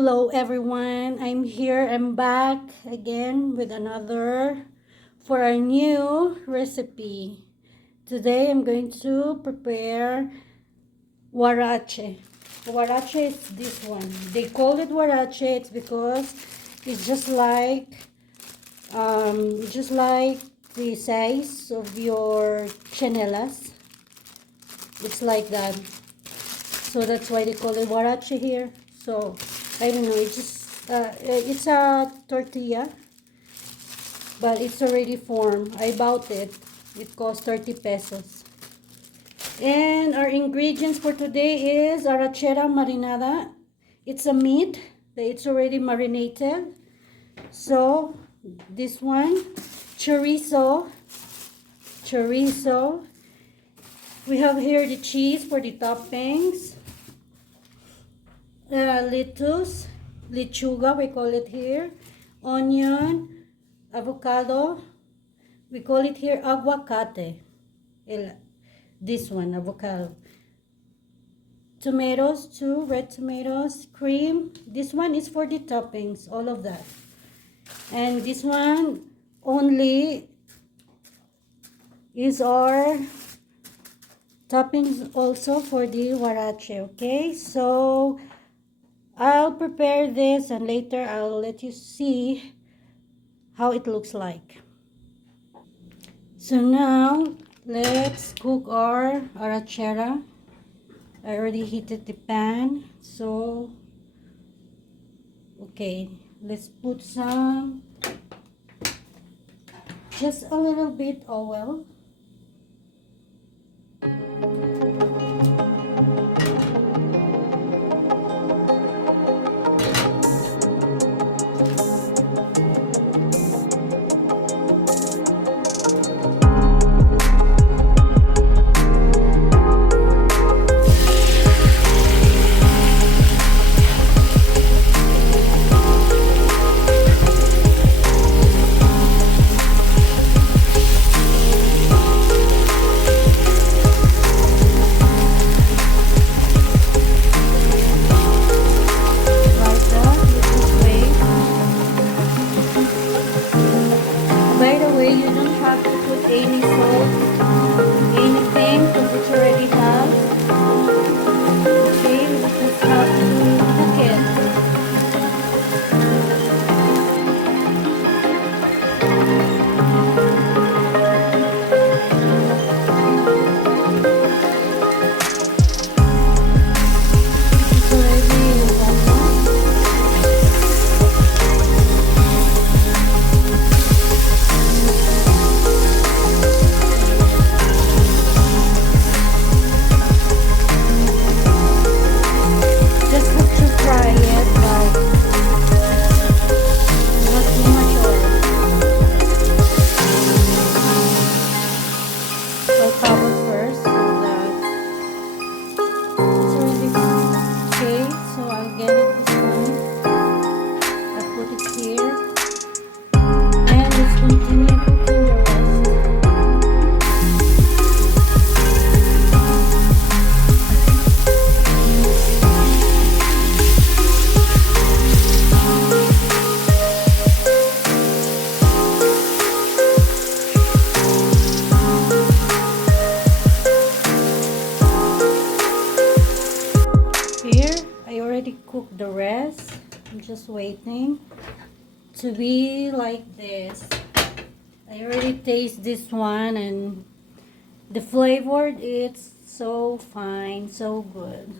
Hello everyone, I'm back again with another for our new recipe. Today I'm going to prepare huarache. Huarache is this one. They call it huarache, it's because it's just like the size of your Tsinellas. It's like that. So that's why they call it huarache here. So I don't know, it's a tortilla, but it's already formed. I bought it. It cost 30 pesos. And our ingredients for today is arrachera marinada. It's a meat that it's already marinated. So this one, chorizo. We have here the cheese for the toppings. Lettuce, lechuga, we call it here, onion, avocado, we call it here aguacate, this one, avocado, tomatoes, 2 red tomatoes, cream, this one is for the toppings, all of that, and this one only is our toppings also for the huarache. Okay, so I'll prepare this and later I'll let you see how it looks like. So now let's cook our arrachera. I already heated the pan. So okay, let's put some, just a little bit oil. Cook the rest. I'm just waiting to be like this. I already taste this one and the flavor, it's so fine, so good.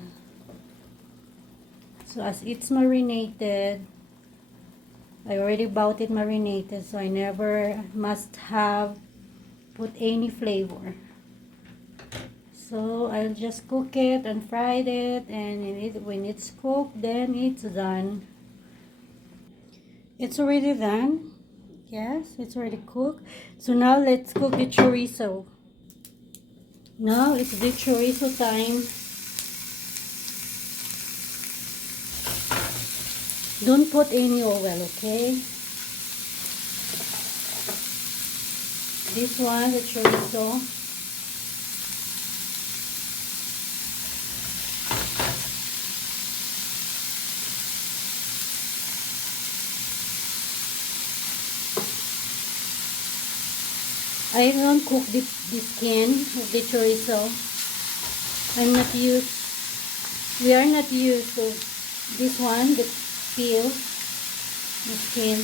So as it's marinated, I already bought it marinated, so I never must have put any flavor. So I'll just cook it and fry it, and when it's cooked, then it's done. It's already done. Yes, it's already cooked. So now let's cook the chorizo. Now it's the chorizo time. Don't put any oil, okay? This one, the chorizo. I don't cook the skin of the chorizo. We are not used to this one, the peel, the skin.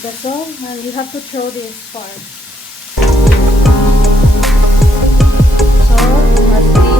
That's all, and you have to throw this part. So, must be